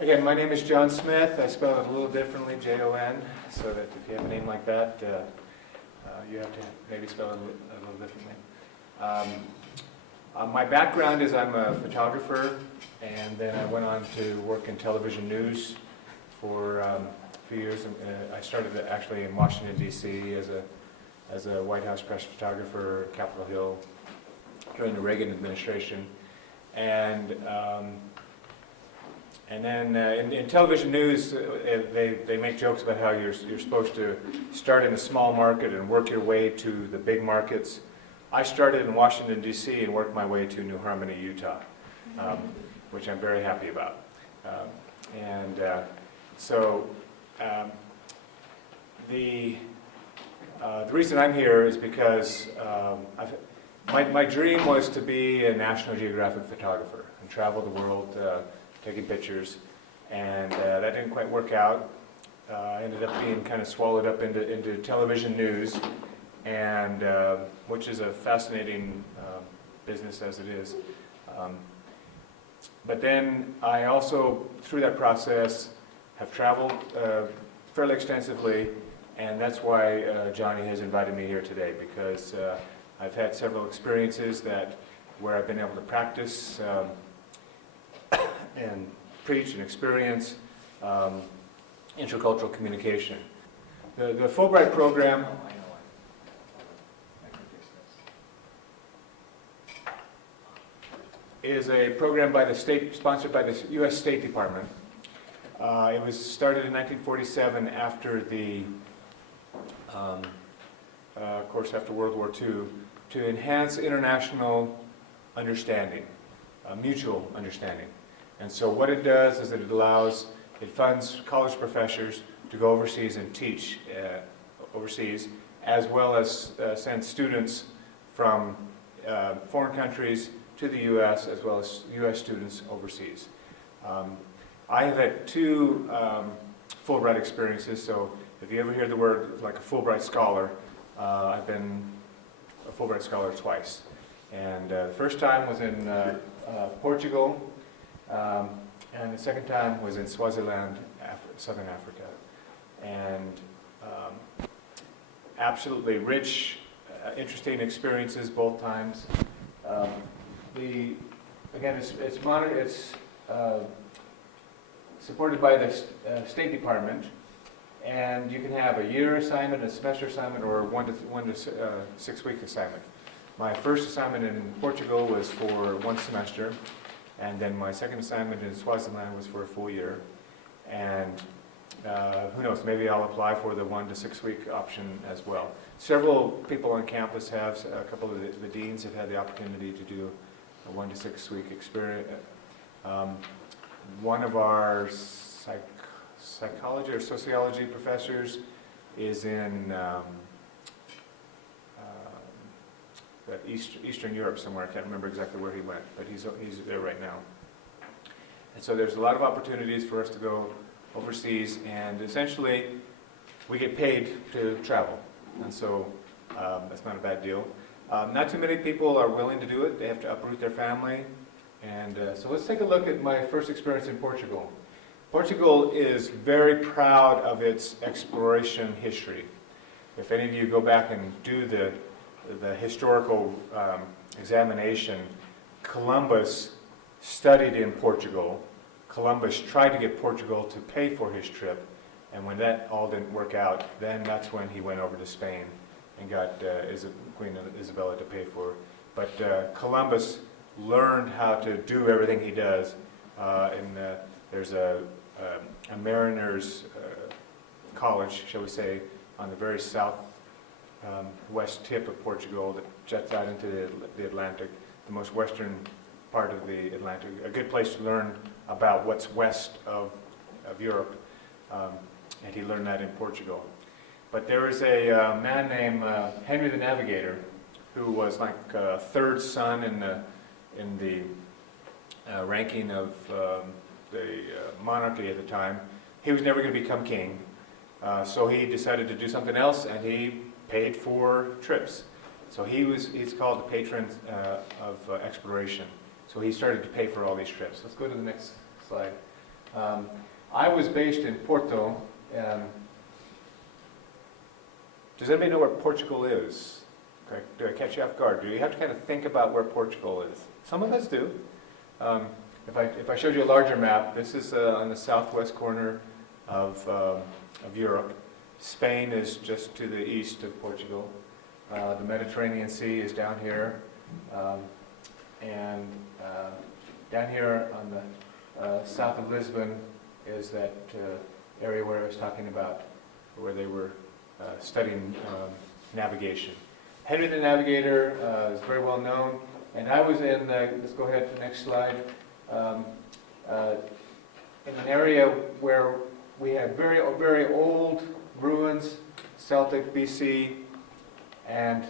Again, my name is Jon Smith. I spell it a little differently, Jon, so that if you have a name like that, you have to maybe spell it a little differently. My background is I'm a photographer, and then I went on to work in television news for a few years. I started actually in Washington, D.C. as a White House press photographer, Capitol Hill, during the Reagan administration. And then in television news, they make jokes about how you're supposed to start in a small market and work your way to the big markets. I started in Washington, D.C. and worked my way to New Harmony, Utah, which I'm very happy about. The reason I'm here is because my dream was to be a National Geographic photographer and travel the world taking pictures, and that didn't quite work out. I ended up being kind of swallowed up into television news, and which is a fascinating business as it is. But then I also, through that process, have traveled fairly extensively, and that's why Johnny has invited me here today, because I've had several experiences where I've been able to practice and preach and experience intercultural communication. The Fulbright program is a program sponsored by the U.S. State Department. It was started in 1947 after of course, after World War II, to enhance international understanding, mutual understanding. And so what it does is that it funds college professors to go overseas and teach overseas, as well as send students from foreign countries to the U.S., as well as U.S. students overseas. I have had two Fulbright experiences, so if you ever hear the word like a Fulbright scholar, I've been a Fulbright scholar twice. And the first time was in Portugal, and the second time was in Swaziland, Southern Africa. And absolutely rich, interesting experiences both times. Again, it's monitored. It's supported by the State Department, and you can have a year assignment, a semester assignment, or one to 6 week assignment. My first assignment in Portugal was for 1 semester, and then my second assignment in Swaziland was for a full year. And who knows, maybe I'll apply for the 1 to 6 week option as well. Several people on campus have, a couple of the deans have had the opportunity to do a 1 to 6 week experience. One of our psychology or sociology professors is in Eastern Europe somewhere. I can't remember exactly where he went, but he's there right now. And so there's a lot of opportunities for us to go overseas, and essentially we get paid to travel, and so that's not a bad deal. Not too many people are willing to do it. They have to uproot their family. And so let's take a look at my first experience in Portugal. Portugal is very proud of its exploration history. If any of you go back and do the historical examination, Columbus studied in Portugal. Columbus tried to get Portugal to pay for his trip, and when that all didn't work out, then that's when he went over to Spain and got Queen Isabella to pay for it. But Columbus learned how to do everything he does. There's a mariner's college, shall we say, on the very west tip of Portugal that juts out into the Atlantic, the most western part of the Atlantic. A good place to learn about what's west of Europe, and he learned that in Portugal. But there was a man named Henry the Navigator, who was like a third son in the ranking of the monarchy at the time. He was never going to become king, so he decided to do something else, and he paid for trips. So he's called the patron of exploration. So he started to pay for all these trips. Let's go to the next slide. I was based in Porto. Does anybody know where Portugal is? Do I catch you off guard? Do you have to kind of think about where Portugal is? Some of us do. If I showed you a larger map, this is on the southwest corner of Europe. Spain is just to the east of Portugal. The Mediterranean Sea is down here. And down here on the south of Lisbon is that area where I was talking about, where they were studying navigation. Henry the Navigator is very well known, and I was in, let's go ahead to the next slide, in an area where we had very, very old ruins, Celtic BC, and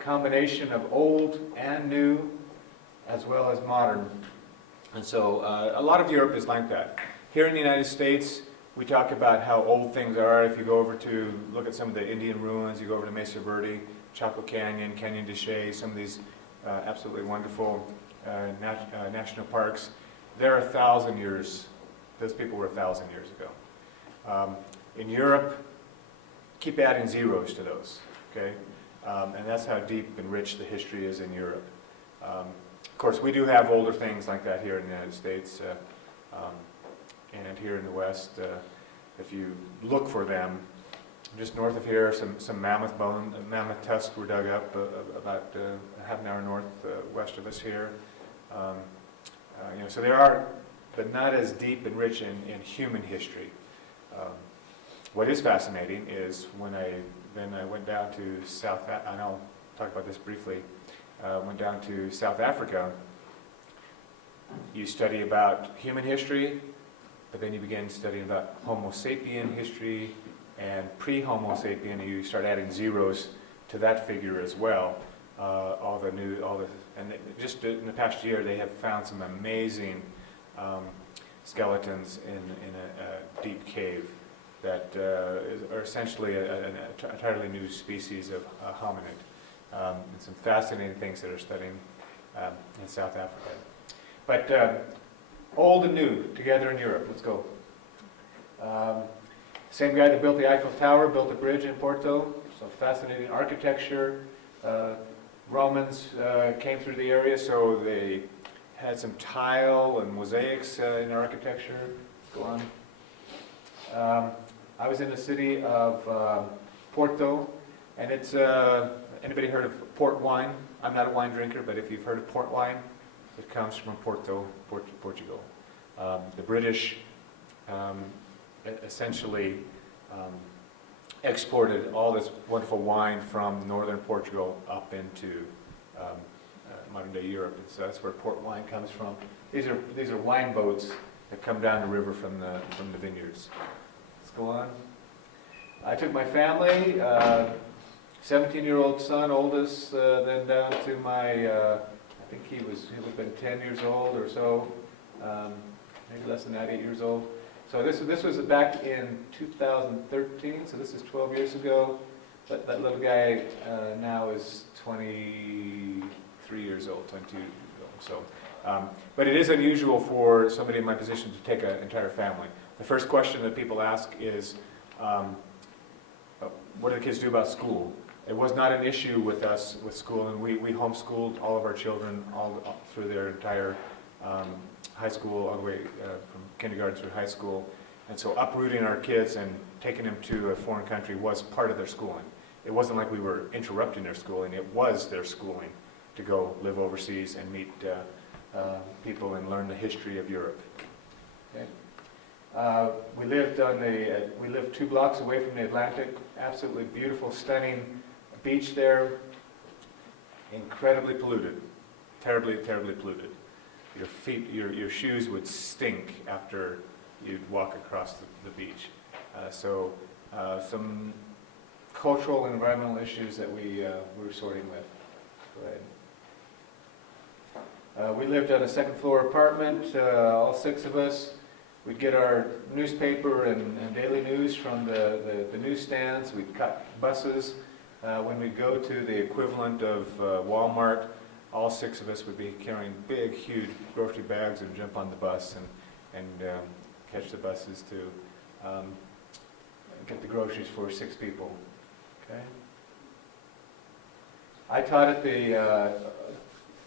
combination of old and new, as well as modern. And so a lot of Europe is like that. Here in the United States, we talk about how old things are. If you go over to look at some of the Indian ruins, you go over to Mesa Verde, Chaco Canyon, Canyon de Chelly, some of these absolutely wonderful national parks, they're 1,000 years. Those people were 1,000 years ago. In Europe, keep adding zeros to those, okay? And that's how deep and rich the history is in Europe. Of course, we do have older things like that here in the United States and here in the West. If you look for them, just north of here, some mammoth tusks were dug up about half an hour northwest of us here. So there are, but not as deep and rich in human history. What is fascinating is when I went down to and I'll talk about this briefly, went down to South Africa. You study about human history, but then you begin studying about Homo sapien history and pre-Homo sapien. You start adding zeros to that figure as well. And just in the past year, they have found some amazing skeletons in a deep cave that are essentially an entirely new species of hominid. And some fascinating things that are studying in South Africa. But old and new together in Europe. Let's go. Same guy that built the Eiffel Tower built a bridge in Porto. So fascinating architecture. Romans came through the area, so they had some tile and mosaics in their architecture. Let's go on. I was in the city of Porto, and it's, anybody heard of port wine? I'm not a wine drinker, but if you've heard of port wine, it comes from Porto, Portugal. The British essentially exported all this wonderful wine from northern Portugal up into modern-day Europe. And so that's where port wine comes from. These are wine boats that come down the river from the vineyards. Let's go on. I took my family, 17-year-old son, oldest, then down to my, I think he would have been 10 years old or so, maybe less than that, 8 years old. So this was back in 2013, so this is 12 years ago. But that little guy now is 23 years old, 22 years old. So, but it is unusual for somebody in my position to take an entire family. The first question that people ask is, what do the kids do about school? It was not an issue with us with school, and we homeschooled all of our children all through their entire high school, all the way from kindergarten through high school. And so uprooting our kids and taking them to a foreign country was part of their schooling. It wasn't like we were interrupting their schooling. It was their schooling to go live overseas and meet people and learn the history of Europe. Okay. We lived 2 blocks away from the Atlantic. Absolutely beautiful, stunning beach there. Incredibly polluted, terribly, terribly polluted. Your feet, your shoes would stink after you'd walk across the beach. So some cultural and environmental issues that we were sorting with. Go ahead. We lived on a 2nd floor apartment, all 6 of us. We'd get our newspaper and daily news from the newsstands. We'd cut buses. When we'd go to the equivalent of Walmart, all 6 of us would be carrying big, huge grocery bags and jump on the bus and catch the buses to get the groceries for 6 people. Okay. I taught at the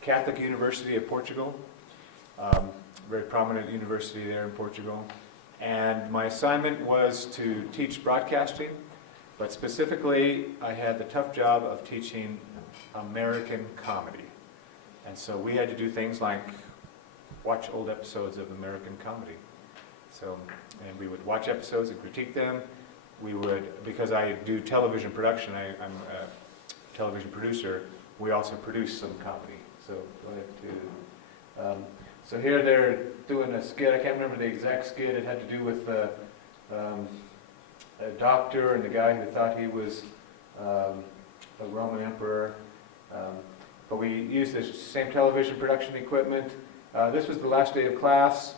Catholic University of Portugal, very prominent university there in Portugal. And my assignment was to teach broadcasting, but specifically I had the tough job of teaching American comedy. And so we had to do things like watch old episodes of American comedy. So, and we would watch episodes and critique them. We would, because I do television production, I'm a television producer, we also produce some comedy. So go ahead to, so here they're doing a skit. I can't remember the exact skit. It had to do with a doctor and the guy who thought he was a Roman emperor. But we used the same television production equipment. This was the last day of class,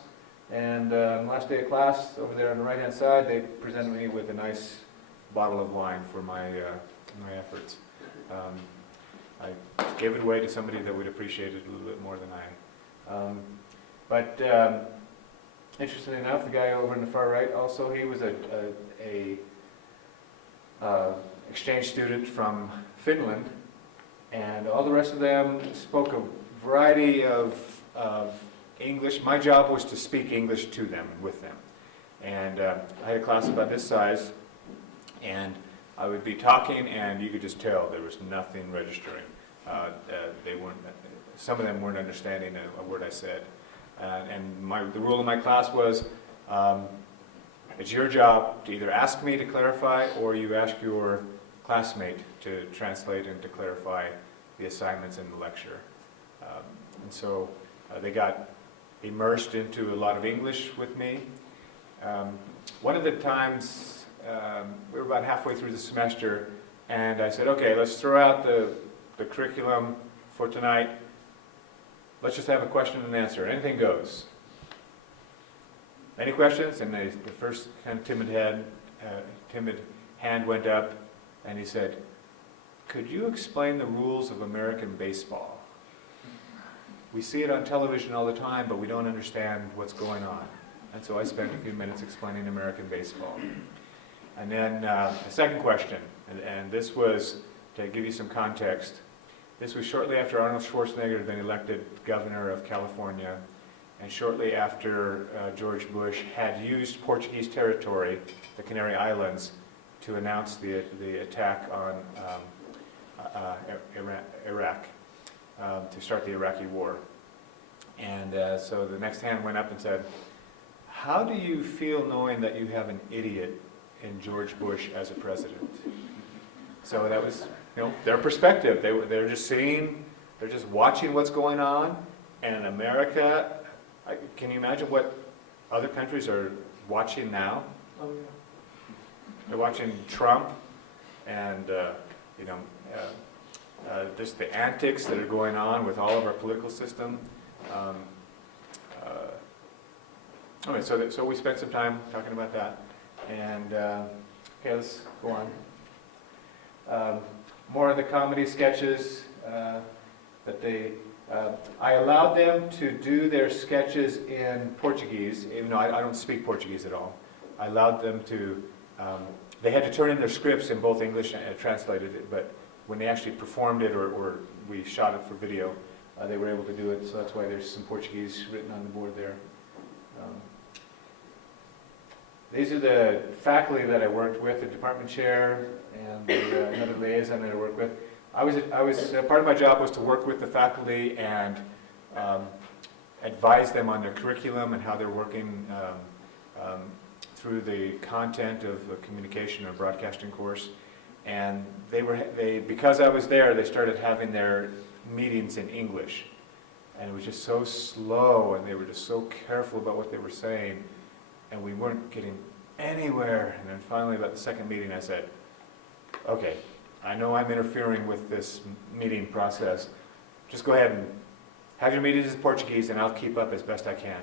and last day of class, over there on the right-hand side, they presented me with a nice bottle of wine for my efforts. I gave it away to somebody that would appreciate it a little bit more than I. But interestingly enough, the guy over in the far right also, he was a exchange student from Finland, and all the rest of them spoke a variety of English. My job was to speak English to them and with them. And I had a class about this size, and I would be talking, and you could just tell there was nothing registering. They weren't. Some of them weren't understanding a word I said. And the rule in my class was, it's your job to either ask me to clarify, or you ask your classmate to translate and to clarify the assignments in the lecture. And so they got immersed into a lot of English with me. One of the times, we were about halfway through the semester, and I said, okay, let's throw out the curriculum for tonight. Let's just have a question and answer. Anything goes. Any questions? And the first kind of timid hand went up, and he said, could you explain the rules of American baseball? We see it on television all the time, but we don't understand what's going on. And so I spent a few minutes explaining American baseball. And then a second question, and this was, to give you some context, this was shortly after Arnold Schwarzenegger had been elected governor of California, and shortly after George Bush had used Portuguese territory, the Canary Islands, to announce the attack on Iraq, to start the Iraqi war. And so the next hand went up and said, how do you feel knowing that you have an idiot in George Bush as a president? So that was, their perspective. They're just seeing, they're just watching what's going on. And in America, can you imagine what other countries are watching now? Oh, yeah. They're watching Trump and, just the antics that are going on with all of our political system. Okay, so we spent some time talking about that. And, okay, let's go on. More of the comedy sketches that I allowed them to do their sketches in Portuguese, even though I don't speak Portuguese at all. I allowed them to, they had to turn in their scripts in both English and translated it, but when they actually performed it or we shot it for video, they were able to do it, so that's why there's some Portuguese written on the board there. These are the faculty that I worked with, the department chair and another liaison that I worked with. I was part of my job was to work with the faculty and advise them on their curriculum and how they're working through the content of the communication or broadcasting course. And because I was there, they started having their meetings in English. And it was just so slow, and they were just so careful about what they were saying, and we weren't getting anywhere. And then finally, about the second meeting, I said, okay, I know I'm interfering with this meeting process. Just go ahead and have your meetings in Portuguese, and I'll keep up as best I can.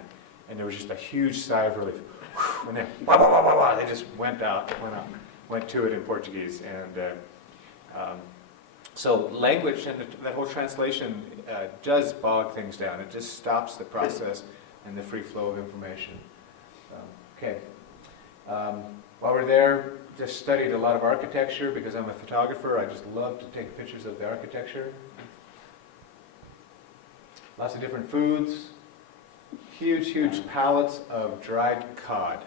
And there was just a huge sigh of relief. And then, wah, wah, wah, wah, wah, they just went to it in Portuguese. And so language and that whole translation does bog things down. It just stops the process and the free flow of information. Okay. While we're there, just studied a lot of architecture because I'm a photographer. I just love to take pictures of the architecture. Lots of different foods. Huge, huge pallets of dried cod.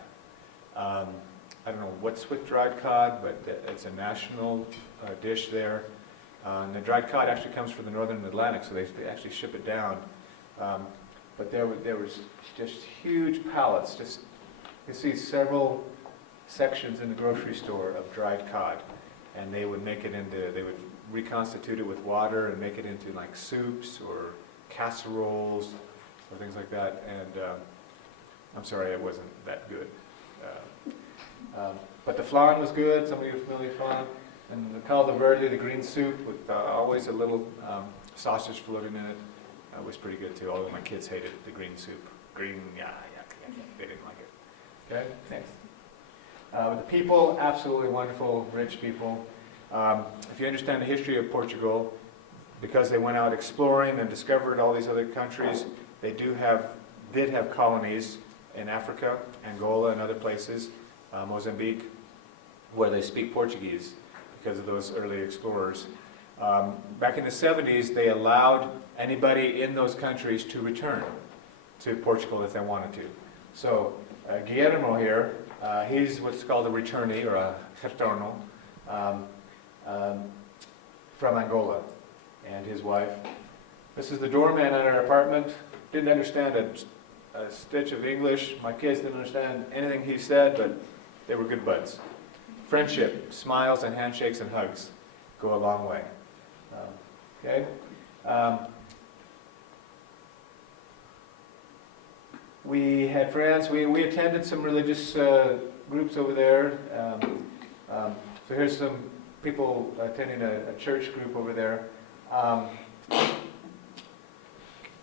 I don't know what's with dried cod, but it's a national dish there. And the dried cod actually comes from the northern Atlantic, so they actually ship it down. But there was just huge pallets. Just you see several sections in the grocery store of dried cod, and they would make it into, they would reconstitute it with water and make it into like soups or casseroles or things like that. And I'm sorry, it wasn't that good. But the flan was good. Some of you are familiar with flan. And the caldo verde, the green soup with always a little sausage floating in it, was pretty good too. Although my kids hated the green soup. Green, yeah, they didn't like it. Okay, next. The people, absolutely wonderful, rich people. If you understand the history of Portugal, because they went out exploring and discovered all these other countries, they did have colonies in Africa, Angola, and other places, Mozambique, where they speak Portuguese because of those early explorers. Back in the 70s, they allowed anybody in those countries to return to Portugal if they wanted to. So Guillermo here, he's what's called a returnee, or a retorno, from Angola, and his wife. This is the doorman at our apartment. Didn't understand a stitch of English. My kids didn't understand anything he said, but they were good buds. Friendship, smiles and handshakes and hugs go a long way. Okay? We had friends. We attended some religious groups over there. So here's some people attending a church group over there.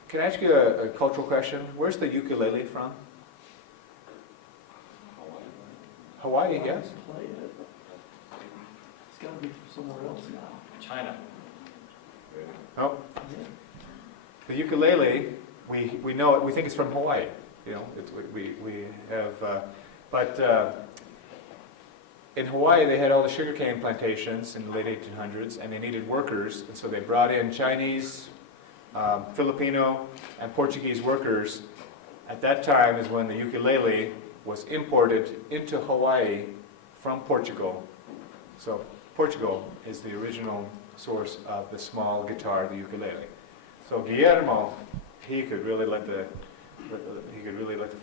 Can I ask you a cultural question? Where's the ukulele from? Hawaii, yes? It's got to be from somewhere else now. China. Oh. The ukulele, we know it, we think it's from Hawaii. You know, we have, but in Hawaii they had all the sugarcane plantations in the late 1800s, and they needed workers, and so they brought in Chinese, Filipino, and Portuguese workers. At that time is when the ukulele was imported into Hawaii from Portugal. So Portugal is the original source of the small guitar, the ukulele. So Guillermo, he could really let the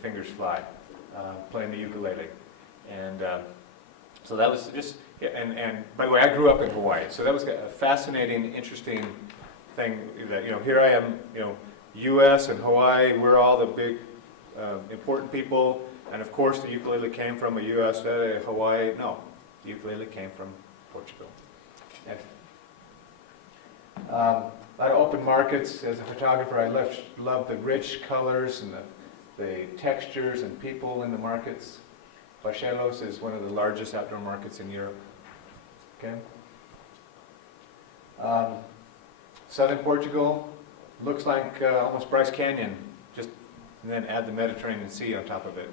fingers fly playing the ukulele, and so that was just. Yeah, and by the way, I grew up in Hawaii, so that was a fascinating, interesting thing. That here I am, U.S. and Hawaii, we're all the big important people, and of course the ukulele came from a U.S. Hawaii. No, the ukulele came from Portugal. Next. A lot of open markets. As a photographer, I love the rich colors and the textures and people in the markets. Barcelos is one of the largest outdoor markets in Europe. Okay. Southern Portugal looks like almost Bryce Canyon, and then add the Mediterranean Sea on top of it.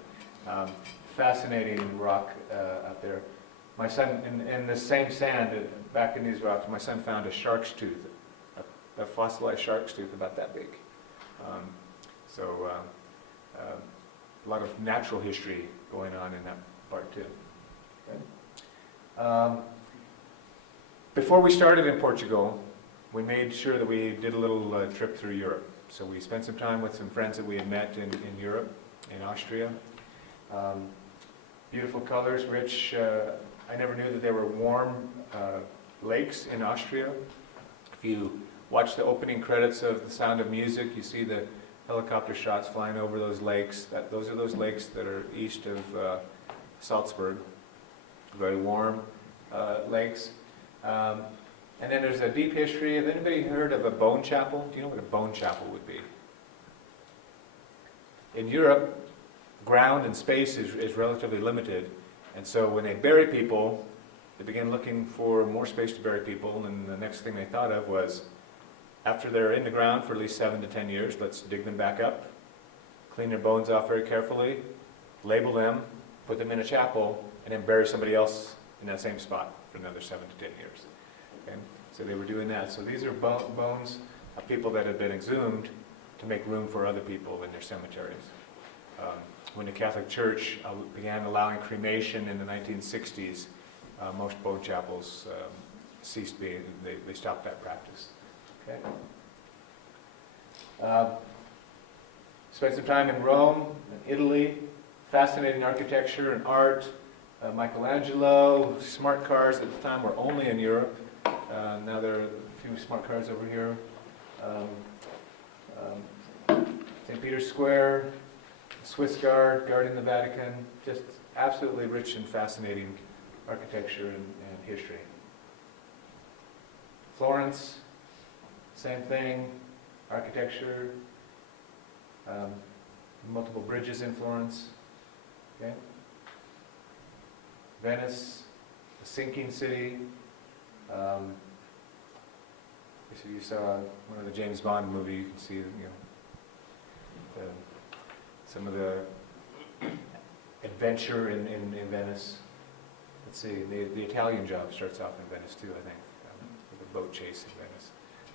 Fascinating rock out there. My son, in the same sand, back in these rocks, my son found a shark's tooth, a fossilized shark's tooth about that big. A lot of natural history going on in that part too. Okay. Before we started in Portugal, we made sure that we did a little trip through Europe. So we spent some time with some friends that we had met in Europe, in Austria. Beautiful colors, rich. I never knew that there were warm lakes in Austria. If you watch the opening credits of The Sound of Music, you see the helicopter shots flying over those lakes. Those are those lakes that are east of Salzburg. Very warm lakes. And then there's a deep history. Have anybody heard of a bone chapel? Do you know what a bone chapel would be? In Europe, ground and space is relatively limited. And so when they bury people, they began looking for more space to bury people. And the next thing they thought of was, after they're in the ground for at least 7 to 10 years, let's dig them back up, clean their bones off very carefully, label them, put them in a chapel, and then bury somebody else in that same spot for another 7 to 10 years. Okay? So they were doing that. So these are bones of people that had been exhumed to make room for other people in their cemeteries. When the Catholic Church began allowing cremation in the 1960s, most bone chapels ceased being, they stopped that practice. Okay? Spent some time in Rome, in Italy, fascinating architecture and art. Michelangelo, smart cars at the time were only in Europe. Now there are a few smart cars over here. St. Peter's Square, Swiss Guard guarding the Vatican. Just absolutely rich and fascinating architecture and history. Florence, same thing, architecture. Multiple bridges in Florence. Okay. Venice, a sinking city. So you saw one of the James Bond movie. You can see, some of the adventure in Venice. Let's see, the Italian Job starts off in Venice too, I think, with a boat chase in Venice.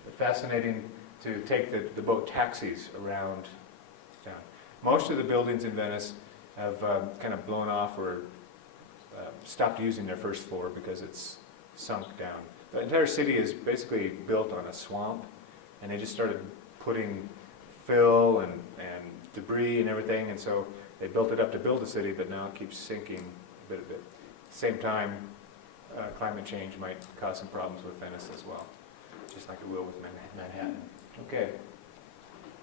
But fascinating to take the boat taxis around town. Most of the buildings in Venice have kind of blown off or stopped using their first floor because it's sunk down. The entire city is basically built on a swamp, and they just started putting fill and debris and everything, and so they built it up to build a city, but now it keeps sinking a bit. At the same time, climate change might cause some problems with Venice as well, just like it will with Manhattan. Okay.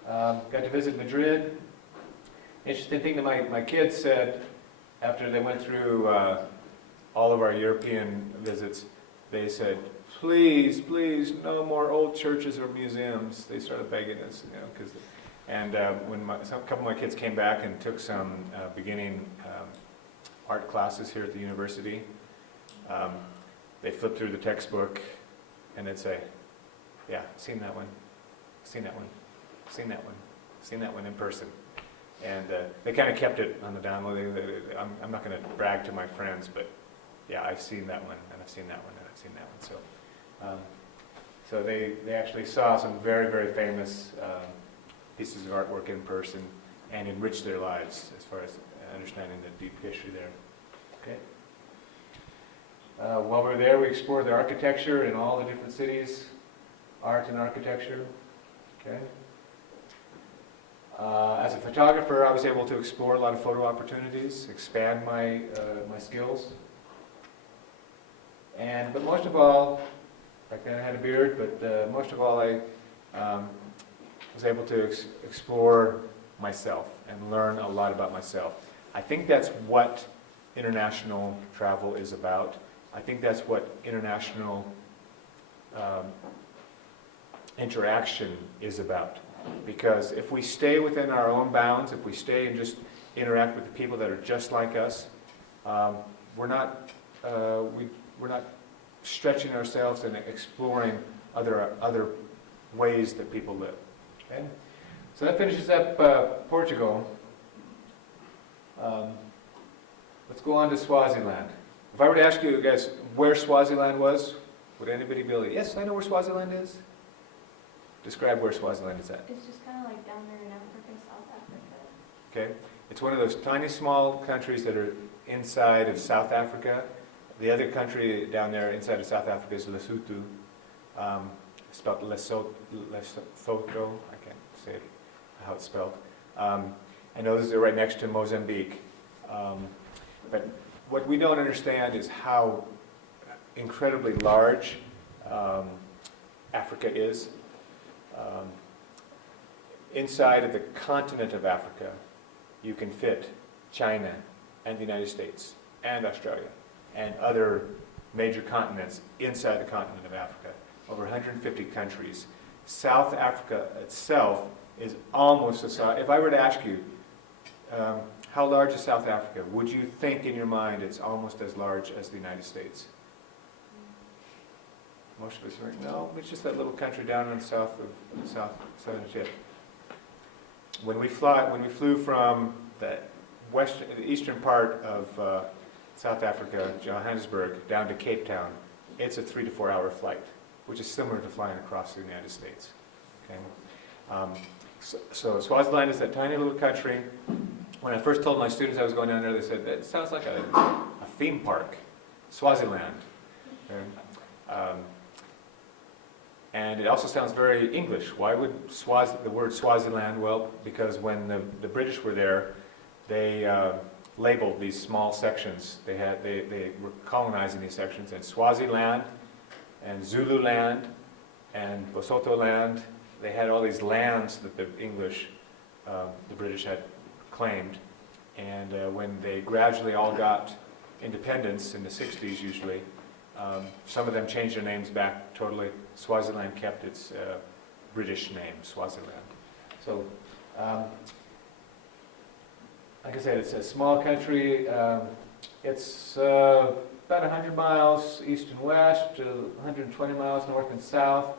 Got to visit Madrid. Interesting thing that my kids said after they went through all of our European visits, they said, please, please, no more old churches or museums. They started begging us, because. And when a couple of my kids came back and took some beginning art classes here at the university, they flipped through the textbook and they'd say, yeah, seen that one, seen that one, seen that one, seen that one in person. And they kind of kept it on the down low. I'm not going to brag to my friends, but yeah, I've seen that one, and I've seen that one, and I've seen that one. So they actually saw some very, very famous pieces of artwork in person and enriched their lives as far as understanding the deep history there. Okay. While we were there, we explored the architecture in all the different cities, art and architecture. Okay. As a photographer, I was able to explore a lot of photo opportunities, expand my skills. But most of all, back then I had a beard, but most of all I was able to explore myself and learn a lot about myself. I think that's what international travel is about. I think that's what international interaction is about. Because if we stay within our own bounds, if we stay and just interact with the people that are just like us, we're not stretching ourselves and exploring other ways that people live. Okay? So that finishes up Portugal. Let's go on to Swaziland. If I were to ask you guys where Swaziland was, would anybody be able to? Yes, I know where Swaziland is. Describe where Swaziland is at. It's just kind of like down there in Africa, South Africa. Okay, it's one of those tiny small countries that are inside of South Africa. The other country down there inside of South Africa is Lesotho. Spelled Lesotho. I can't say it, how it's spelled. I know those are right next to Mozambique. But what we don't understand is how incredibly large Africa is. Inside of the continent of Africa, you can fit China and the United States and Australia and other major continents inside the continent of Africa. Over 150 countries. South Africa itself is almost the size. If I were to ask you, how large is South Africa? Would you think in your mind it's almost as large as the United States? Most of us are like, no, it's just that little country down on the southern tip. When we flew from the the eastern part of South Africa, Johannesburg, down to Cape Town, it's a 3 to 4 hour flight, which is similar to flying across the United States. Okay? So Swaziland is that tiny little country. When I first told my students I was going down there, they said, that sounds like a theme park, Swaziland. Okay? And it also sounds very English. Why would the word Swaziland? Well, because when the British were there, they labeled these small sections. They were colonizing these sections, and Swaziland, and Zululand, and Lesotho land. They had all these lands that the British had claimed, and when they gradually all got independence in the 60s usually, some of them changed their names back totally. Swaziland kept its British name, Swaziland. So, like I said, it's a small country. It's about 100 miles east and west, 120 miles north and south.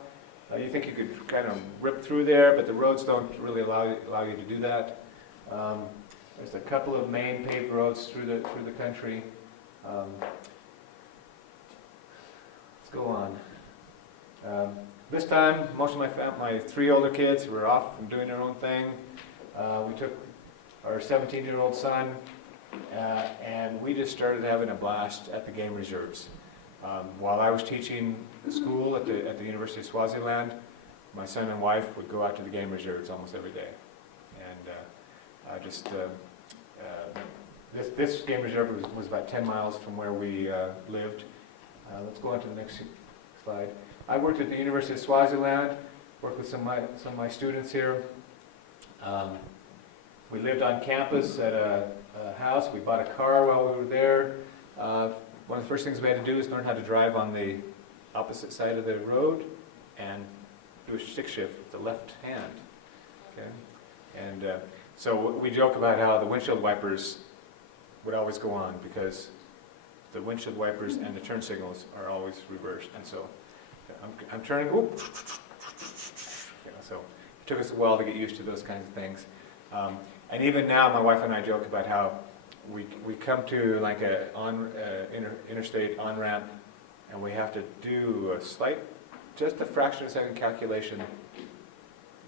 You think you could kind of rip through there, but the roads don't really allow you to do that. There's a couple of main paved roads through the country. Let's go on. This time, most of my 3 older kids were off and doing their own thing. We took our 17-year-old son, and we just started having a blast at the game reserves. While I was teaching school at the University of Swaziland, my son and wife would go out to the game reserves almost every day. And this game reserve was about 10 miles from where we lived. Let's go on to the next slide. I worked at the University of Swaziland, worked with some of my students here. We lived on campus at a house. We bought a car while we were there. One of the first things we had to do is learn how to drive on the opposite side of the road and do a stick shift with the left hand. Okay? And so we joke about how the windshield wipers would always go on because the windshield wipers and the turn signals are always reversed. And so I'm turning, whoop, so it took us a while to get used to those kinds of things. And even now, my wife and I joke about how we come to like a interstate on-ramp, and we have to do just a fraction of a second calculation.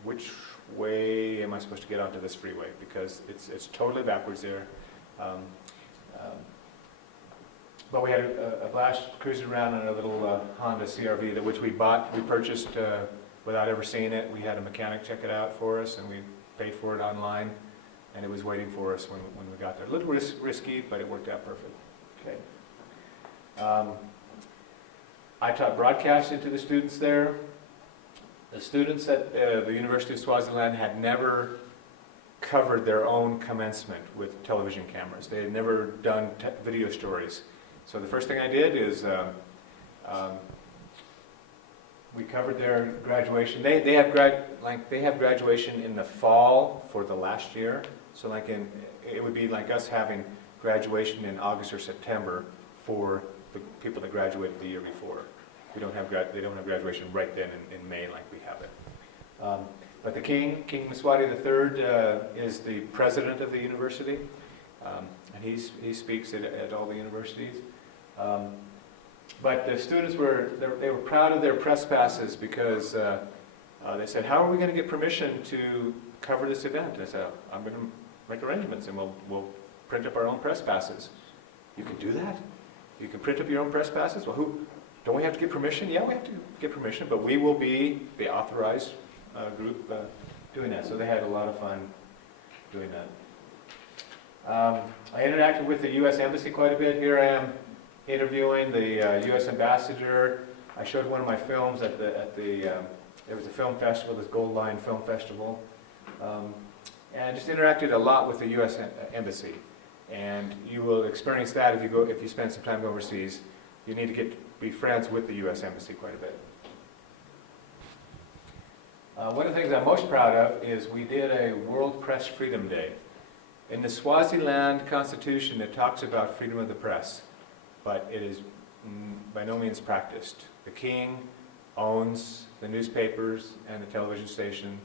Which way am I supposed to get onto this freeway? Because it's totally backwards there. But we had a blast cruising around in a little Honda CRV which we purchased without ever seeing it. We had a mechanic check it out for us, and we paid for it online, and it was waiting for us when we got there. A little risky, but it worked out perfect. Okay. I taught broadcasting to the students there. The students at the University of Swaziland had never covered their own commencement with television cameras. They had never done video stories. So the first thing I did is we covered their graduation. They have graduation in the fall for the last year. So it would be like us having graduation in August or September for the people that graduated the year before. They don't have graduation right then in May like we have it. But the King Mswati III, is the president of the university, and he speaks at all the universities. But the students were proud of their press passes because they said, "How are we going to get permission to cover this event?" And I said, "I'm going to make arrangements, and we'll print up our own press passes." "You can do that? You can print up your own press passes? Well, don't we have to get permission?" "Yeah, we have to get permission, but we will be the authorized group doing that." So they had a lot of fun doing that. I interacted with the U.S. Embassy quite a bit. Here I am interviewing the U.S. ambassador. I showed one of my films at there was a film festival, this Gold Line Film Festival, and just interacted a lot with the U.S. Embassy. And you will experience that if you spend some time overseas. You need to be friends with the U.S. Embassy quite a bit. One of the things I'm most proud of is we did a World Press Freedom Day. In the Swaziland Constitution, it talks about freedom of the press, but it is by no means practiced. The king owns the newspapers and the television station,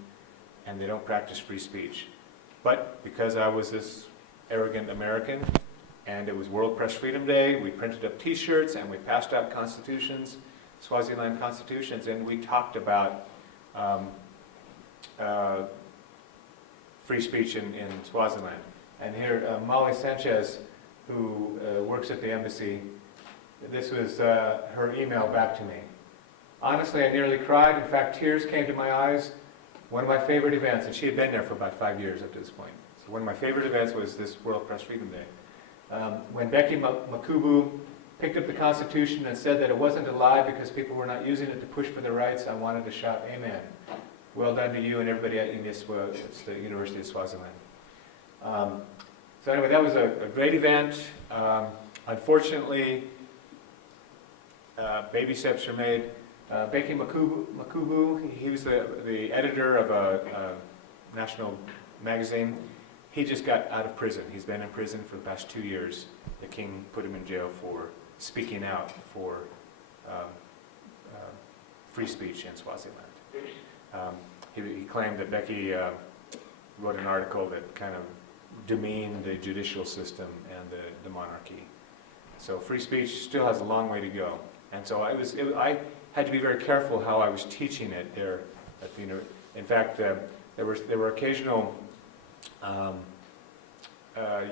and they don't practice free speech. But because I was this arrogant American, and it was World Press Freedom Day. We printed up T-shirts and we passed out constitutions, Swaziland constitutions, and we talked about free speech in Swaziland. And here, Molly Sanchez, who works at the embassy, this was her email back to me. Honestly, I nearly cried. In fact, tears came to my eyes. One of my favorite events, and she had been there for about 5 years up to this point. So one of my favorite events was this World Press Freedom Day. When Becky Makubu picked up the Constitution and said that it wasn't a lie because people were not using it to push for their rights, I wanted to shout, "Amen." Well done to you and everybody at UNISWA. It's the University of Swaziland. So anyway, that was a great event. Unfortunately, baby steps are made. Becky Makubu, he was the editor of a national magazine. He just got out of prison. He's been in prison for the past 2 years. The king put him in jail for speaking out for free speech in Swaziland. He claimed that Becky wrote an article that kind of demeaned the judicial system and the monarchy. So free speech still has a long way to go. And so I had to be very careful how I was teaching it there at the university. In fact, there were occasional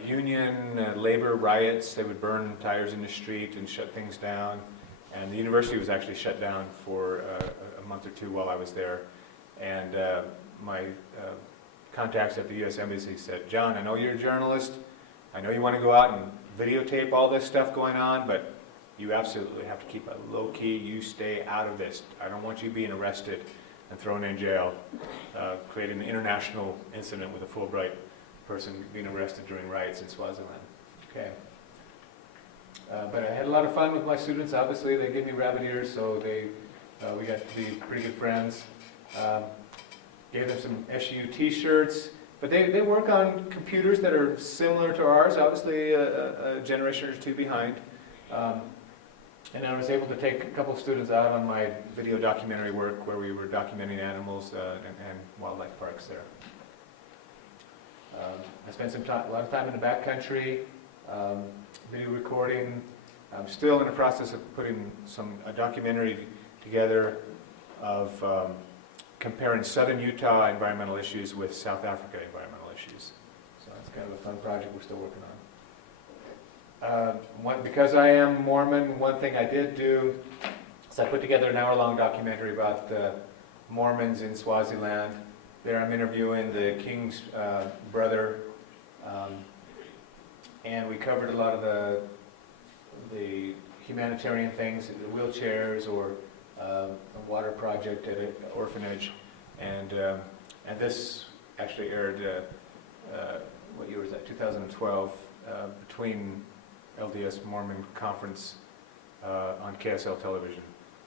union labor riots. They would burn tires in the street and shut things down. And the university was actually shut down for a month or two while I was there. And my contacts at the U.S. Embassy said, "John, I know you're a journalist. I know you want to go out and videotape all this stuff going on, but you absolutely have to keep it low key. You stay out of this. I don't want you being arrested and thrown in jail, creating an international incident with a Fulbright person being arrested during riots in Swaziland." Okay. But I had a lot of fun with my students. Obviously, they gave me rabbit ears, so we got to be pretty good friends. Gave them some SU T-shirts, but they work on computers that are similar to ours, obviously a generation or two behind. And I was able to take a couple of students out on my video documentary work where we were documenting animals and wildlife parks there. I spent a lot of time in the backcountry, video recording. I'm still in the process of putting a documentary together of comparing southern Utah environmental issues with South Africa environmental issues. So that's kind of a fun project we're still working on. Because I am Mormon, one thing I did do is I put together an hour-long documentary about Mormons in Swaziland. There I'm interviewing the king's brother, and we covered a lot of the humanitarian things, the wheelchairs or a water project at an orphanage, and this actually aired, what year was that, 2012, between LDS Mormon Conference on KSL television.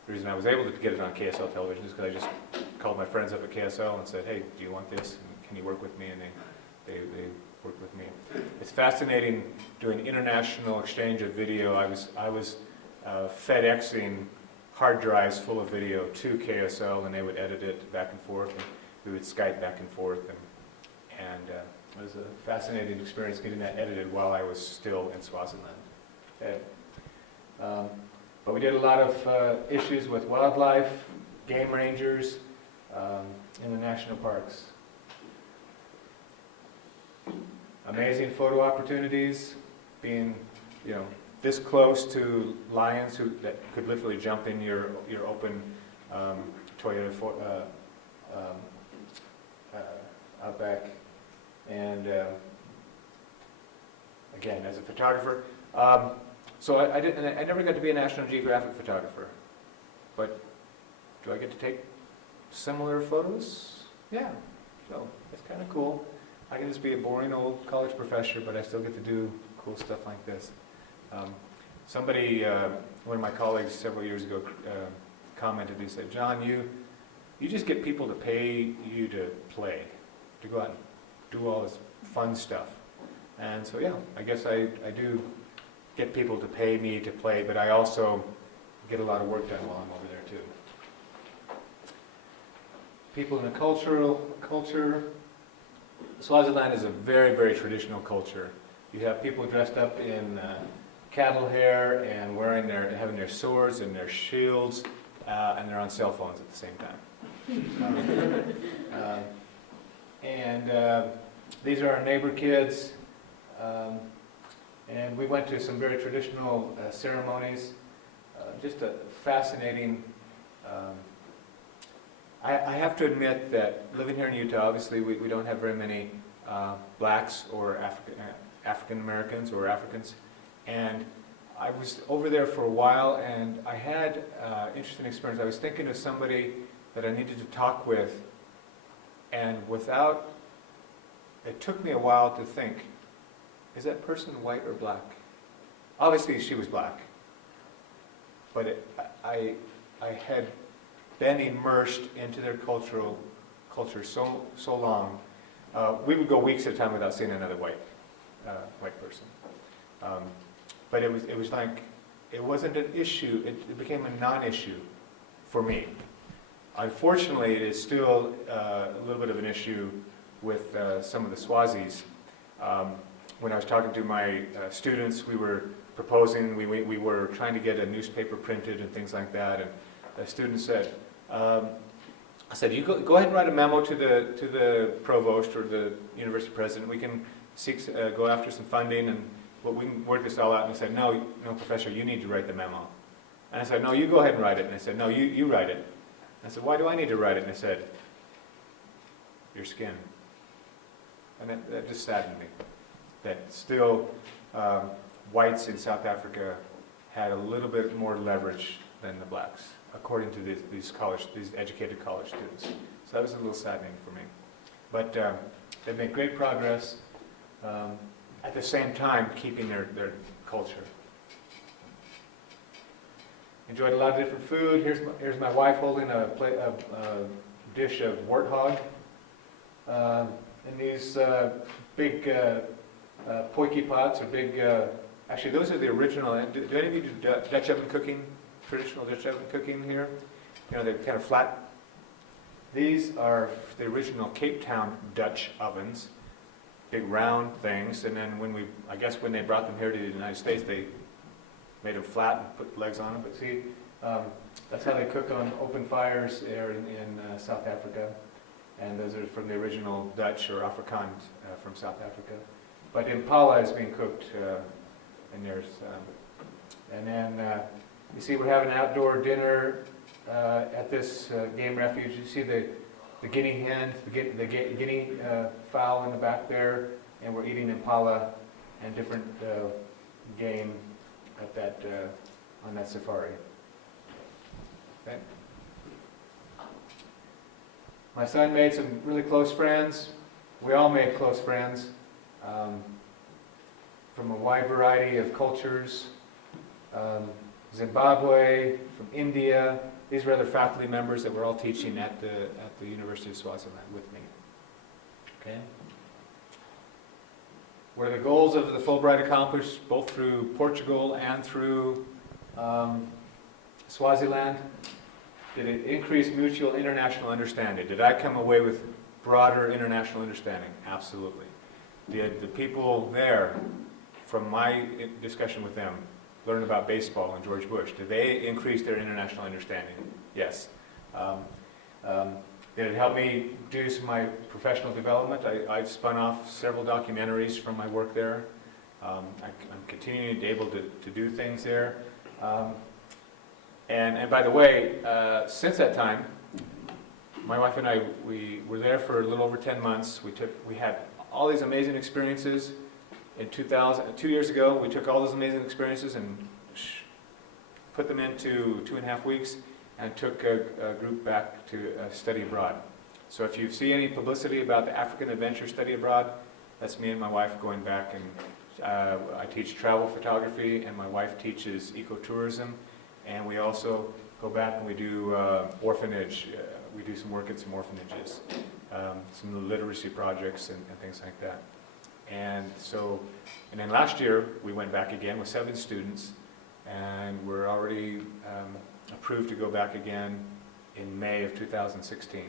The reason I was able to get it on KSL television is because I just called my friends up at KSL and said, "Hey, do you want this? And can you work with me?" And they worked with me. It's fascinating doing international exchange of video. I was FedExing hard drives full of video to KSL, and they would edit it back and forth, and we would Skype back and forth, and it was a fascinating experience getting that edited while I was still in Swaziland. Okay. But we did a lot of issues with wildlife, game rangers in the national parks. Amazing photo opportunities, being, this close to lions that could literally jump in your open Toyota Outback, and again, as a photographer, so I never got to be a National Geographic photographer, but do I get to take similar photos? Yeah, so it's kind of cool. I can just be a boring old college professor, but I still get to do cool stuff like this. Somebody, one of my colleagues several years ago commented, he said, "John, you just get people to pay you to play, to go out and do all this fun stuff." And so yeah, I guess I do get people to pay me to play, but I also get a lot of work done while I'm over there too. People in the culture, Swaziland is a very, very traditional culture. You have people dressed up in cattle hair and having their swords and their shields, and they're on cell phones at the same time. These are our neighbor kids, and we went to some very traditional ceremonies. Just a fascinating. I have to admit that living here in Utah, obviously we don't have very many blacks or African Americans or Africans, and I was over there for a while, and I had interesting experience. I was thinking of somebody that I needed to talk with, and it took me a while to think, is that person white or black? Obviously she was black, but I had been immersed into their culture so long. We would go weeks at a time without seeing another white person. But it was like, it wasn't an issue, it became a non-issue for me. Unfortunately, it is still a little bit of an issue with some of the Swazis. When I was talking to my students, we were proposing, we were trying to get a newspaper printed and things like that, and the student said, I said, you go ahead and write a memo to the provost or the university president. We can go after some funding and we can work this all out. And he said, no, professor, you need to write the memo. And I said, no, you go ahead and write it. And I said, no, you write it. And I said, why do I need to write it? And I said, your skin. And that just saddened me. That still whites in South Africa had a little bit more leverage than the blacks, according to these educated college students. So that was a little saddening for me. But they make great progress, at the same time keeping their culture. Enjoyed a lot of different food. Here's my wife holding a dish of warthog. And these big poikie pots, or big, actually those are the original. Do any of you do Dutch oven cooking? Traditional Dutch oven cooking here? You know, they're kind of flat. These are the original Cape Town Dutch ovens. Big round things, and then when they brought them here to the United States, they made them flat and put legs on them. But see, that's how they cook on open fires there in South Africa. And those are from the original Dutch or Afrikaans from South Africa. But impala is being cooked in theirs. And then you see we're having an outdoor dinner at this game refuge. You see the guinea hen, the guinea fowl in the back there, and we're eating impala and different game at that on that safari. Okay. My son made some really close friends. We all made close friends from a wide variety of cultures. Zimbabwe, from India. These were other faculty members that were all teaching at the University of Swaziland with me. Okay. Were the goals of the Fulbright accomplished both through Portugal and through Swaziland? Did it increase mutual international understanding? Did I come away with broader international understanding? Absolutely. Did the people there, from my discussion with them, learn about baseball and George Bush? Did they increase their international understanding? Yes. Did it help me do some of my professional development? I've spun off several documentaries from my work there. I'm continuing to be able to do things there. And by the way, since that time, my wife and I, we were there for a little over 10 months. We had all these amazing experiences. In 2 years ago, we took all those amazing experiences and put them into 2.5 weeks and took a group back to study abroad. So if you see any publicity about the African Adventure Study Abroad, that's me and my wife going back, and I teach travel photography, and my wife teaches ecotourism, and we also go back and we do orphanage. We do some work at some orphanages, some literacy projects and things like that. And then last year we went back again with 7 students, and we're already approved to go back again in May of 2016.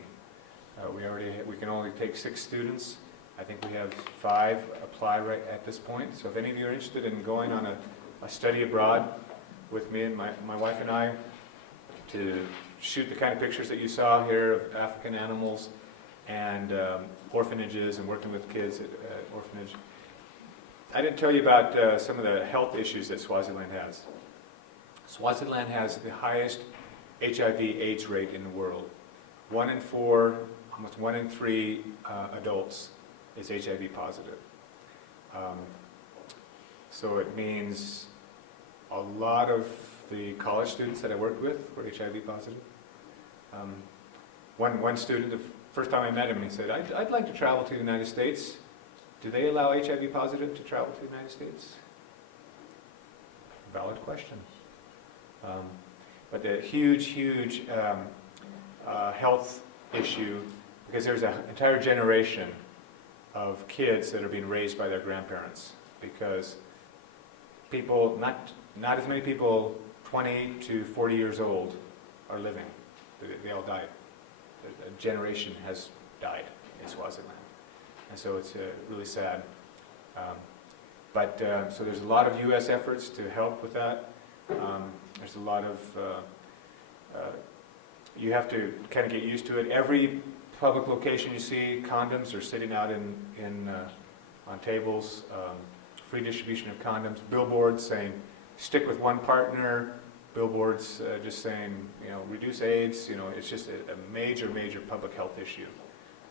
We can only take 6 students I think we have 5 apply right at this point. So if any of you are interested in going on a study abroad with me and my wife and I to shoot the kind of pictures that you saw here of African animals and orphanages and working with kids at orphanage. I didn't tell you about some of the health issues that Swaziland has. Swaziland has the highest HIV/AIDS rate in the world. 1 in 4, almost 1 in 3 adults is HIV positive. So it means a lot of the college students that I worked with were HIV positive. One student, the first time I met him, he said, I'd like to travel to the United States. Do they allow HIV positive to travel to the United States? Valid question. But the huge health issue, because there's an entire generation of kids that are being raised by their grandparents, because people, not as many people 20 to 40 years old are living. They all died. A generation has died in Swaziland. And so it's really sad. So there's a lot of U.S. efforts to help with that. There's a lot of, you have to kind of get used to it. Every public location you see, condoms are sitting out on tables, free distribution of condoms, billboards saying, stick with one partner, billboards just saying, reduce AIDS. It's just a major public health issue.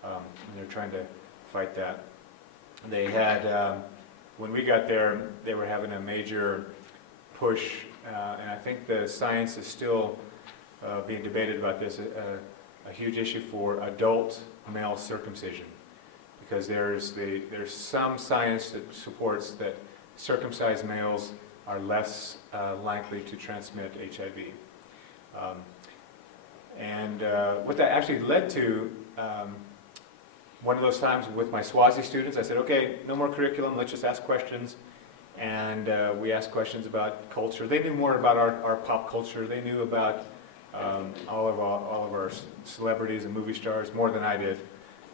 And they're trying to fight that. They had, when we got there, they were having a major push, and I think the science is still being debated about this, a huge issue for adult male circumcision, because there's some science that supports that circumcised males are less likely to transmit HIV. What that actually led to, one of those times with my Swazi students, I said, okay, no more curriculum, let's just ask questions. And we asked questions about culture. They knew more about our pop culture. They knew about all of our celebrities and movie stars more than I did.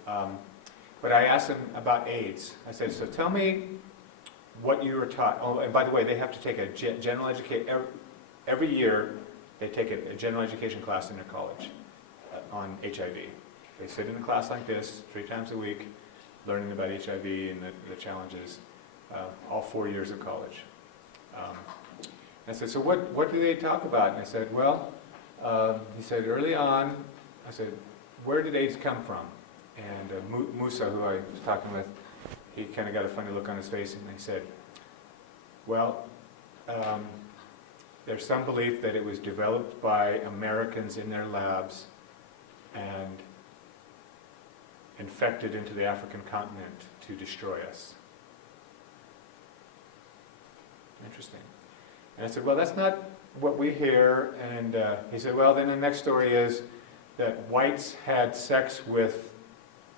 But I asked them about AIDS. I said, so tell me what you were taught. Oh, and by the way, they have to take a general education, every year they take a general education class in their college on HIV. They sit in a class like this 3 times a week, learning about HIV and the challenges, all 4 years of college. I said, so what do they talk about? And I said, well, he said, early on, I said, where did AIDS come from? And Musa, who I was talking with, he kind of got a funny look on his face, and he said, well, there's some belief that it was developed by Americans in their labs and infected into the African continent to destroy us. Interesting. And I said, well, that's not what we hear. And he said, well, then the next story is that whites had sex with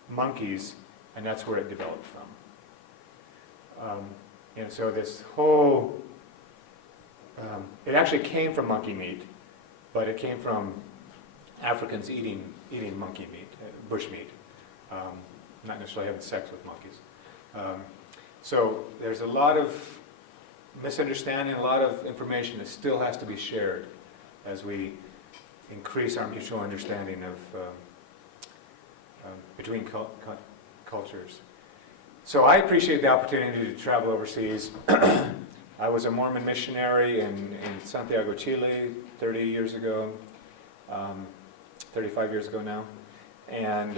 monkeys, and that's where it developed from. And so this whole, it actually came from monkey meat, but it came from Africans eating monkey meat, bush meat, not necessarily having sex with monkeys. So there's a lot of misunderstanding, a lot of information that still has to be shared as we increase our mutual understanding of between cultures. So I appreciate the opportunity to travel overseas. I was a Mormon missionary in Santiago, Chile 30 years ago, 35 years ago now. And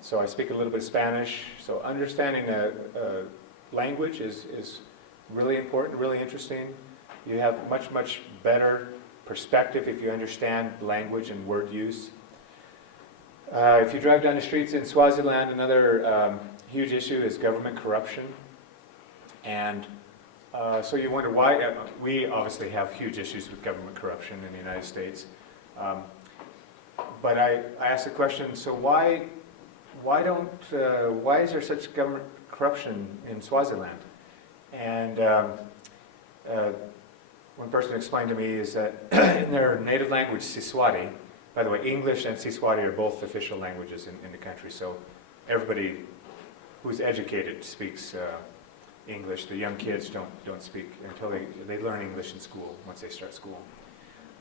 so I speak a little bit of Spanish. So understanding the language is really important, really interesting. You have much better perspective if you understand language and word use. If you drive down the streets in Swaziland, another huge issue is government corruption. And so you wonder why. We obviously have huge issues with government corruption in the United States. But I asked the question, so why is there such government corruption in Swaziland? And one person explained to me is that in their native language, Siswati, by the way, English and Siswati are both official languages in the country, so everybody who's educated speaks English. The young kids don't speak until they learn English in school, once they start school.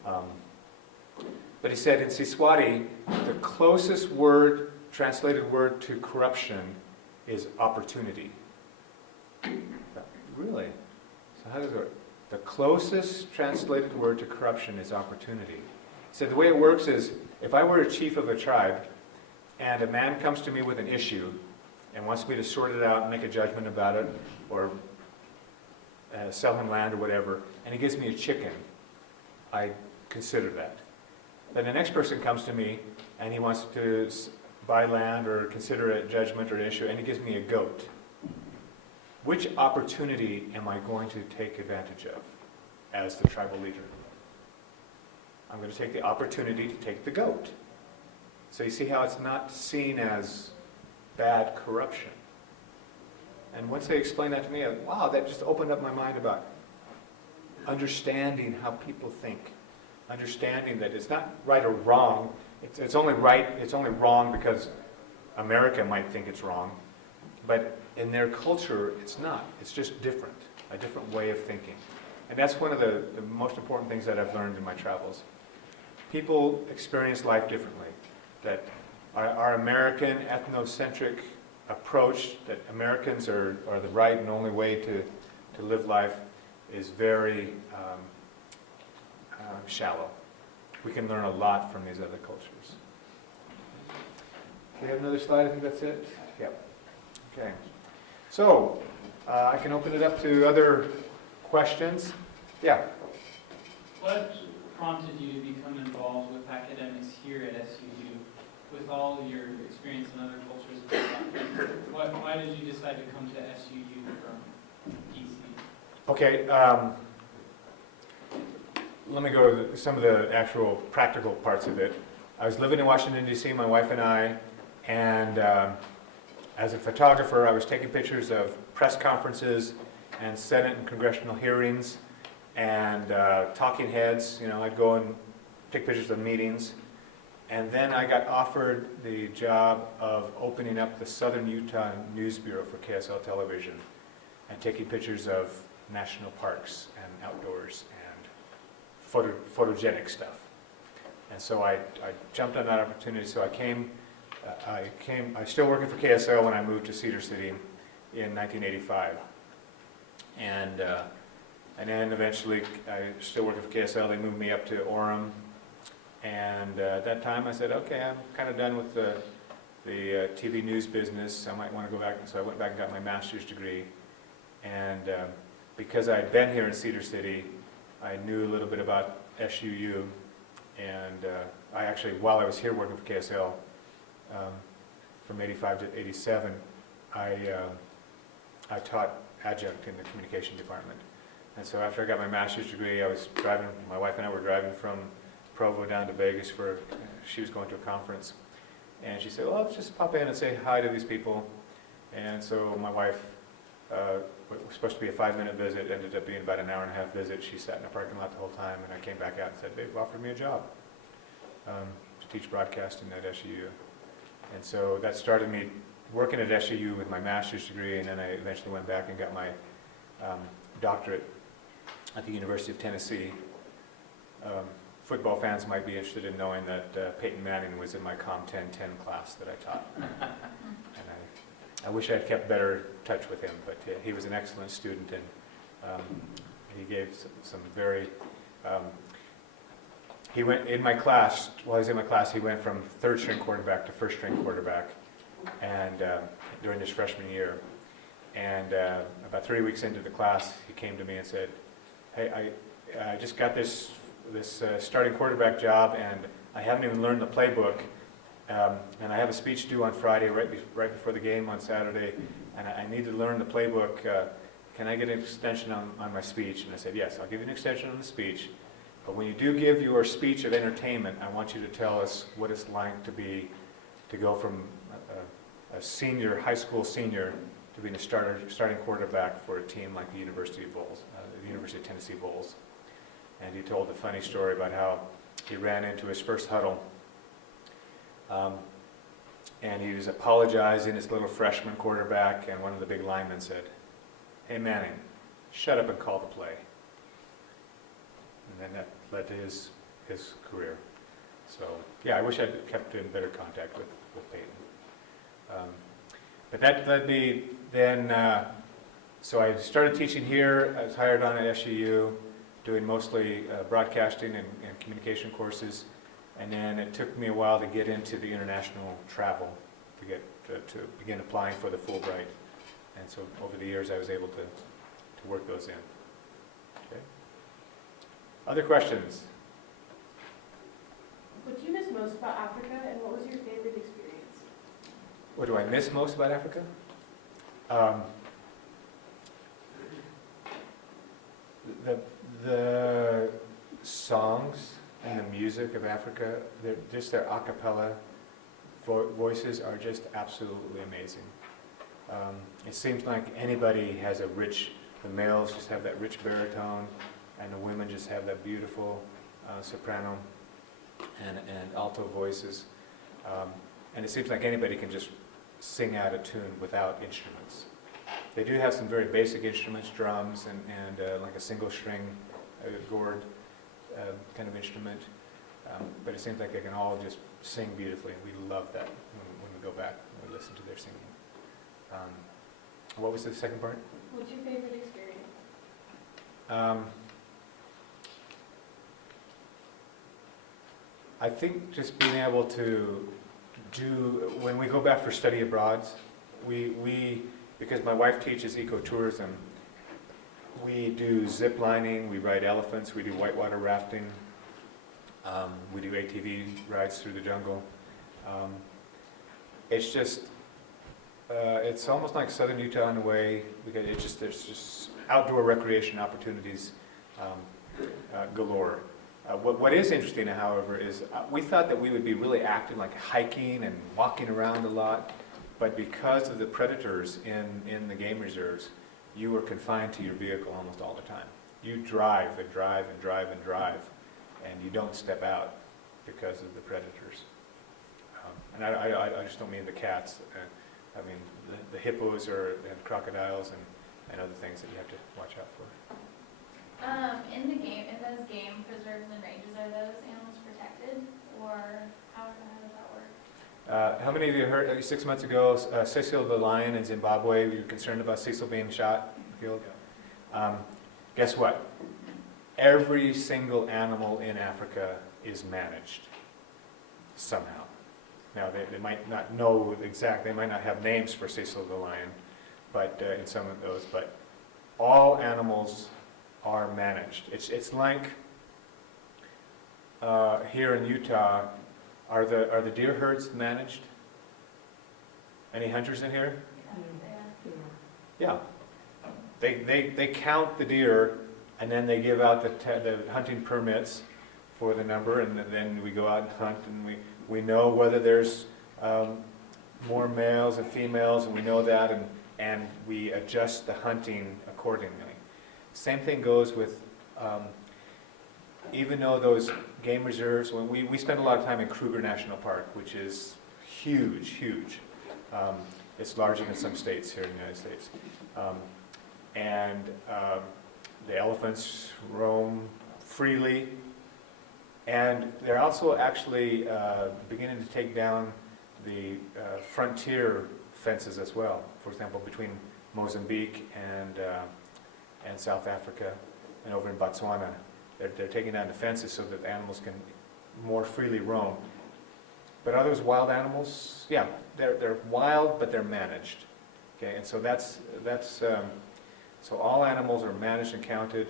But he said in Siswati, the closest word, translated word to corruption is opportunity. Really? So how does it work? The closest translated word to corruption is opportunity. He said the way it works is, if I were a chief of a tribe, and a man comes to me with an issue, and wants me to sort it out and make a judgment about it, or sell him land or whatever, and he gives me a chicken, I consider that. Then the next person comes to me, and he wants to buy land or consider a judgment or an issue, and he gives me a goat. Which opportunity am I going to take advantage of as the tribal leader? I'm going to take the opportunity to take the goat. So you see how it's not seen as bad corruption. And once they explained that to me, wow, that just opened up my mind about understanding how people think. Understanding that it's not right or wrong. It's only right, it's only wrong because America might think it's wrong. But in their culture, it's not. It's just different, a different way of thinking. And that's one of the most important things that I've learned in my travels. People experience life differently. That our American ethnocentric approach, that Americans are the right and only way to live life, is very shallow. We can learn a lot from these other cultures. Do you have another slide? I think that's it? Yep. Okay. So, I can open it up to other questions. Yeah? What prompted you to become involved with academics here at SUU, with all your experience in other cultures and stuff? Why did you decide to come to SUU from DC? Okay. Let me go to some of the actual practical parts of it. I was living in Washington, D.C., my wife and I, and as a photographer, I was taking pictures of press conferences and Senate and congressional hearings and talking heads. You know, I'd go and take pictures of meetings. And then I got offered the job of opening up the Southern Utah News Bureau for KSL Television and taking pictures of national parks and outdoors and photogenic stuff. And so I jumped on that opportunity. So I still working for KSL when I moved to Cedar City in 1985. And then eventually, I still working for KSL. They moved me up to Orem. And at that time, I said, okay, I'm kind of done with the TV news business. I might want to go back. So I went back and got my master's degree. And because I'd been here in Cedar City, I knew a little bit about SUU. And I actually, while I was here working for KSL, from 85 to 87, I taught adjunct in the communication department. And so after I got my master's degree, I was driving, my wife and I were driving from Provo down to Vegas for, she was going to a conference. And she said, well, let's just pop in and say hi to these people. And so my wife, it was supposed to be a 5-minute visit, ended up being about an hour-and-a-half visit. She sat in the parking lot the whole time, and I came back out and said, they've offered me a job to teach broadcasting at SUU. And so that started me working at SUU with my master's degree, and then I eventually went back and got my doctorate at the University of Tennessee. Football fans might be interested in knowing that Peyton Manning was in my Com 1010 class that I taught. And I wish I'd kept better touch with him, but he was an excellent student, and he gave some very... he went in my class, while he was in my class, he went from third-string quarterback to first-string quarterback, and during his freshman year. And about 3 weeks into the class, he came to me and said, hey, I just got this starting quarterback job, and I haven't even learned the playbook, and I have a speech due on Friday, right before the game on Saturday, and I need to learn the playbook. Can I get an extension on my speech? And I said, yes, I'll give you an extension on the speech. But when you do give your speech of entertainment, I want you to tell us what it's like to go from a senior, high school senior, to being a starting quarterback for a team like the University of Tennessee Bulls. And he told a funny story about how he ran into his first huddle, and he was apologizing, this little freshman quarterback, and one of the big linemen said, "Hey Manning, shut up and call the play." And then that led to his career. So, yeah, I wish I'd kept in better contact with Peyton. But that led me then, so I started teaching here. I was hired on at SUU, doing mostly broadcasting and communication courses. And then it took me a while to get into the international travel, to get to begin applying for the Fulbright. And so over the years I was able to work those in. Okay. Other questions? What do you miss most about Africa, and what was your favorite experience? What do I miss most about Africa? The songs and the music of Africa, just their a cappella voices are just absolutely amazing. It seems like anybody has a rich, the males just have that rich baritone, and the women just have that beautiful soprano and alto voices. And it seems like anybody can just sing out a tune without instruments. They do have some very basic instruments, drums and like a single string gourd kind of instrument, but it seems like they can all just sing beautifully, and we love that when we go back and we listen to their singing. What was the second part? What's your favorite experience? I think just being able to do, when we go back for study abroads, we because my wife teaches ecotourism, we do zip lining, we ride elephants, we do whitewater rafting, we do ATV rides through the jungle. It's just, it's almost like southern Utah in a way, because there's just outdoor recreation opportunities galore. What is interesting, however, is we thought that we would be really active, like hiking and walking around a lot, but because of the predators in the game reserves, you were confined to your vehicle almost all the time. You drive and drive and drive and drive, and you don't step out because of the predators. And I just don't mean the cats. I mean the hippos and crocodiles and other things that you have to watch out for. In those game preserves and ranges, are those animals protected, or how does that work? How many of you heard 6 months ago, Cecil the lion in Zimbabwe, we were concerned about Cecil being shot, killed? Guess what? Every single animal in Africa is managed somehow. Now, they might not know they might not have names for Cecil the lion, but in some of those, but all animals are managed. It's like here in Utah, are the deer herds managed? Any hunters in here? Yeah. They count the deer, and then they give out the hunting permits for the number, and then we go out and hunt, and we know whether there's more males and females, and we know that, and we adjust the hunting accordingly. Same thing goes with, even though those game reserves, when we spend a lot of time in Kruger National Park, which is huge, huge. It's larger than some states here in the United States. And the elephants roam freely, and they're also actually beginning to take down the frontier fences as well. For example, between Mozambique and South Africa, and over in Botswana, they're taking down the fences so that the animals can more freely roam. But are those wild animals? Yeah, they're wild, but they're managed. Okay, and so that's so all animals are managed and counted.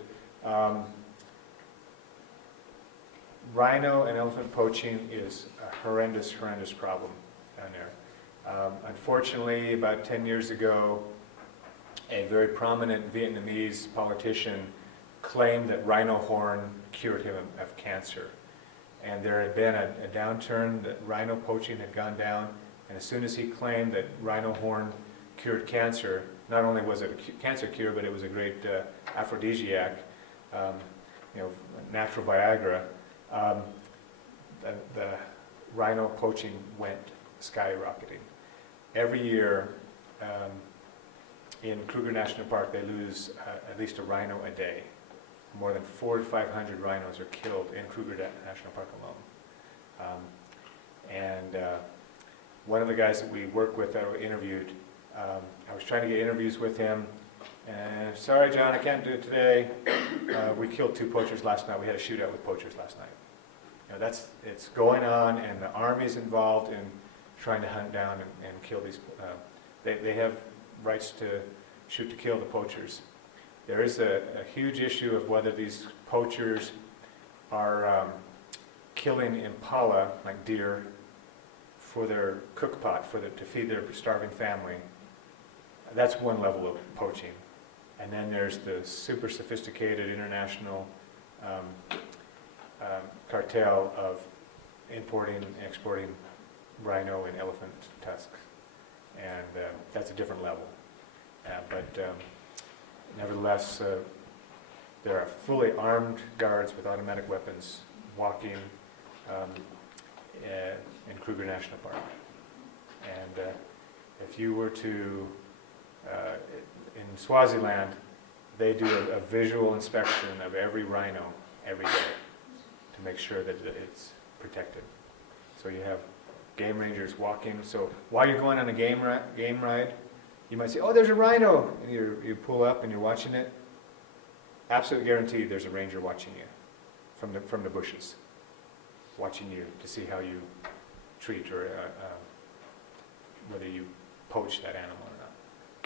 Rhino and elephant poaching is a horrendous problem down there. Unfortunately, about 10 years ago, a very prominent Vietnamese politician claimed that rhino horn cured him of cancer. And there had been a downturn, that rhino poaching had gone down, and as soon as he claimed that rhino horn cured cancer, not only was it a cancer cure, but it was a great aphrodisiac, natural Viagra, the rhino poaching went skyrocketing. Every year in Kruger National Park, they lose at least a rhino a day. More than 400 to 500 rhinos are killed in Kruger National Park alone. One of the guys that we work with that we interviewed, I was trying to get interviews with him, and sorry, John, I can't do it today. We killed 2 poachers last night. We had a shootout with poachers last night. You know, it's going on, and the Army's involved in trying to hunt down and kill these. They have rights to shoot to kill the poachers. There is a huge issue of whether these poachers are killing impala, like deer, for their cook pot, to feed their starving family. That's one level of poaching. And then there's the super sophisticated international cartel of importing and exporting rhino and elephant tusks. And that's a different level. Nevertheless, there are fully armed guards with automatic weapons walking in Kruger National Park. And if you were to, in Swaziland, they do a visual inspection of every rhino every day to make sure that it's protected. So you have game rangers walking. So while you're going on a game ride, you might say, "Oh, there's a rhino," and you pull up and you're watching it. Absolutely guaranteed, there's a ranger watching you from the bushes, watching you to see how you treat or whether you poach that animal or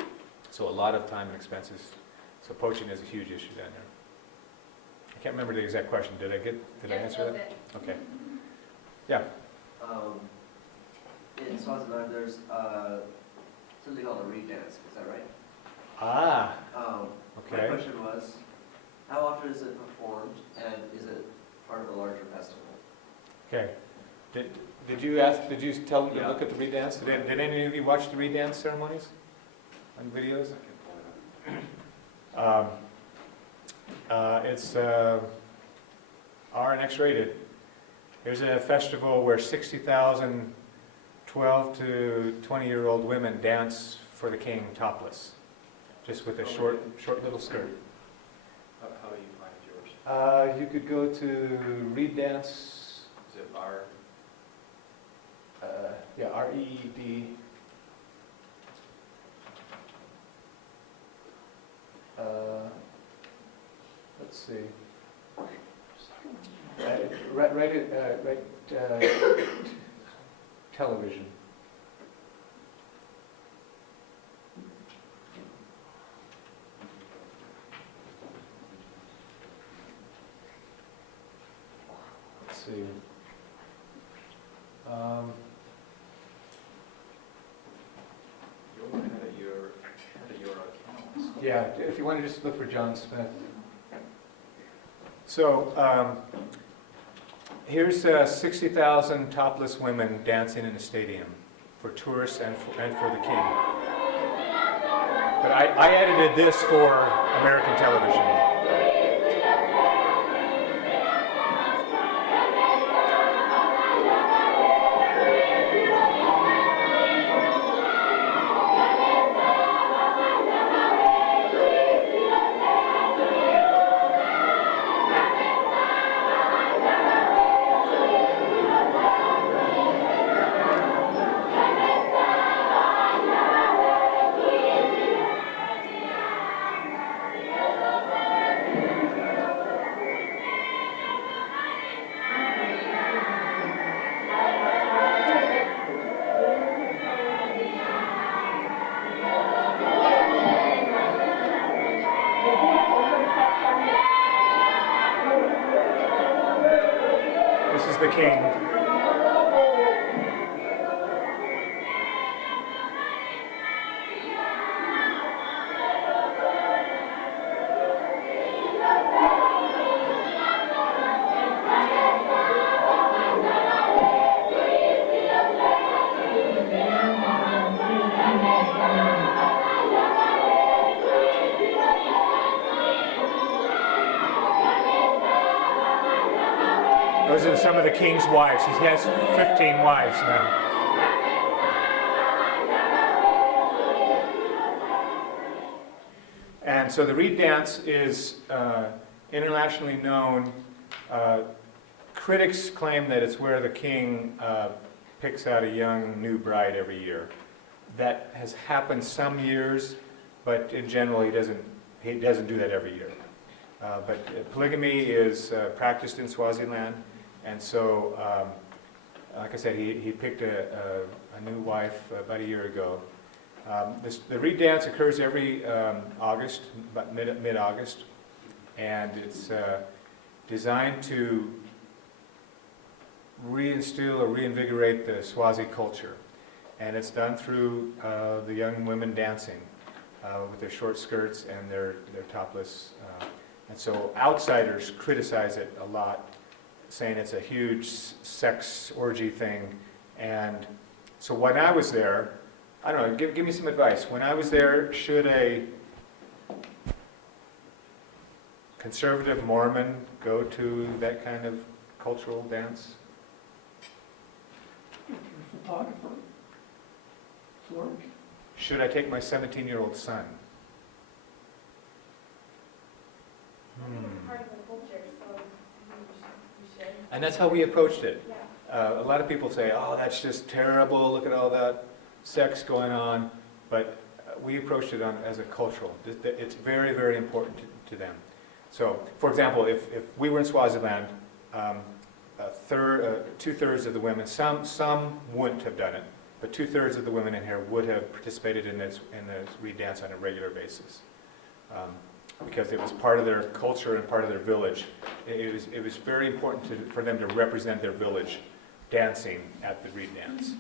not. So a lot of time and expenses. So poaching is a huge issue down there. I can't remember the exact question. Did I answer that? Okay. Yeah. In Swaziland, there's something called a reed dance. Is that right? Ah. My Okay. question was, how often is it performed, and is it part of a larger festival? Okay. Did you ask? Did you tell them to Yeah. look at the reed dance? Did any of you watch the reed dance ceremonies on videos? It's R and X rated. There's a festival where 60,000 12 to 20-year-old women dance for the king topless, just with a short little skirt. How do you find yours? You could go to Reed Dance. Is it R? Yeah, REED. Let's see. Television. Let's see. You're ahead of your accounts. Yeah, if you want to just look for Jon Smith. So here's 60,000 topless women dancing in a stadium for tourists and for the king. But I edited this for American television. This is the king. Those are some of the king's wives. He has 15 wives now. And so the reed dance is internationally known. Critics claim that it's where the king picks out a young new bride every year. That has happened some years, but in general he doesn't do that every year. But polygamy is practiced in Swaziland, and so like I said, he picked a new wife about a year ago. The reed dance occurs every August, about mid-August, and it's designed to reinstill or reinvigorate the Swazi culture. And it's done through the young women dancing with their short skirts and their topless. And so outsiders criticize it a lot, saying it's a huge sex orgy thing. And so when I was there, I don't know, give me some advice. When I was there, should a conservative Mormon go to that kind of cultural dance? If you're a photographer, it's work. Should I take my 17-year-old son? I think it's part of the culture, so you should. And that's how we approached it. Yeah. A lot of people say, oh, that's just terrible, look at all that sex going on. But we approached it as a cultural. It's very, very important to them. So, for example, if we were in Swaziland, two-thirds of the women, some wouldn't have done it, but two-thirds of the women in here would have participated in this reed dance on a regular basis. Because it was part of their culture and part of their village. It was very important for them to represent their village dancing at the reed dance.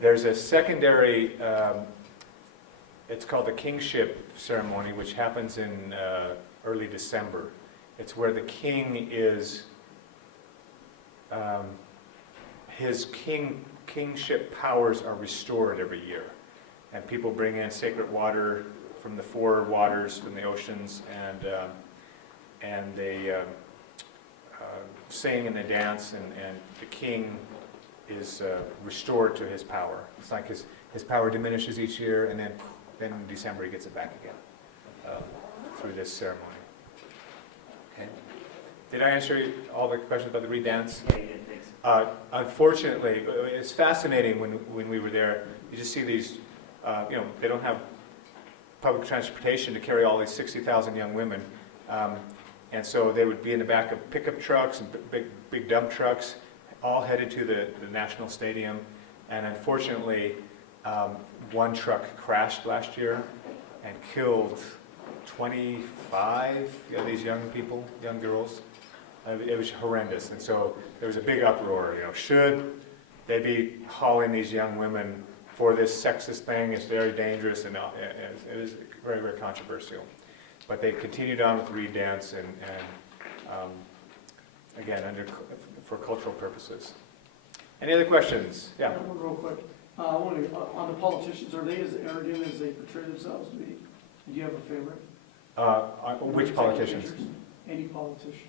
There's a secondary, it's called the kingship ceremony, which happens in early December. It's where the king is, his kingship powers are restored every year. And people bring in sacred water from the four waters, from the oceans, and they sing and they dance, and the king is restored to his power. It's like his power diminishes each year, and then in December he gets it back again through this ceremony. Okay. Did I answer all the questions about the reed dance? Yeah, you did, thanks. Unfortunately, it's fascinating when we were there. You just see these, they don't have public transportation to carry all these 60,000 young women. And so they would be in the back of pickup trucks and big dump trucks, all headed to the National Stadium. And unfortunately, one truck crashed last year and killed 25 of these young people, young girls. It was horrendous. And so there was a big uproar, should they be hauling these young women for this sexist thing? It's very dangerous, and it was very, very controversial. But they continued on with the reed dance, and again, for cultural purposes. Any other questions? Yeah. One real quick. On the politicians, are they as arrogant as they portray themselves to be? Do you have a favorite? Which politicians? Any politician.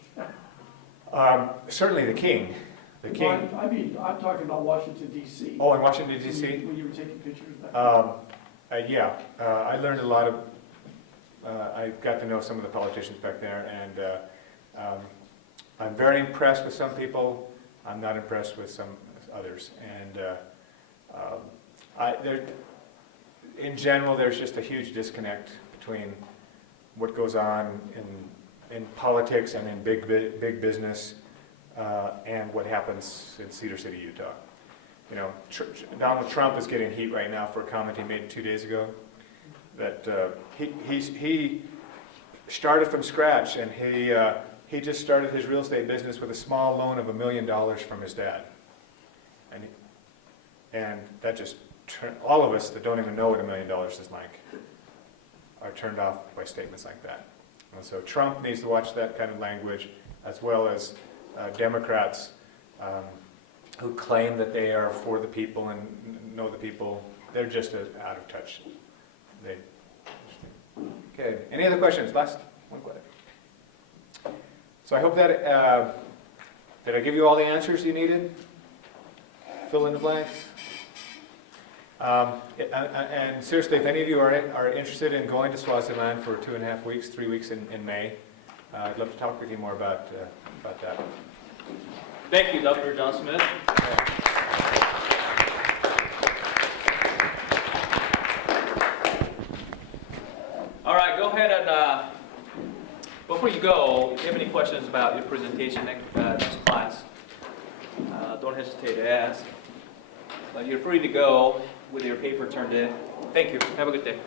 Certainly the king. The king. I mean, I'm talking about Washington, D.C. Oh, in Washington, D.C.? When you were taking pictures back Yeah. I learned a lot of, I got to know some of the politicians back there, and I'm very impressed with some people. I'm not impressed with some others. And in general, there's just a huge disconnect between what goes on in politics and in big business and what happens in Cedar City, Utah. Donald Trump is getting heat right now for a comment he made 2 days ago, that he started from scratch, and he just started his real estate business with a small loan of $1 million from his dad, and that just all of us that don't even know what $1 million is like are turned off by statements like that. And so Trump needs to watch that kind of language, as well as Democrats who claim that they are for the people and know the people. They're just out of touch. Okay. Any other questions? Last one question. So I hope that did I give you all the answers you needed? Fill in the blanks. And seriously, if any of you are interested in going to Swaziland for 2.5 weeks, 3 weeks in May, I'd love to talk with you more about that. Thank you, Dr. Jon Smith. All right, go ahead and, before you go, if you have any questions about your presentation next class, don't hesitate to ask. But you're free to go with your paper turned in. Thank you. Have a good day.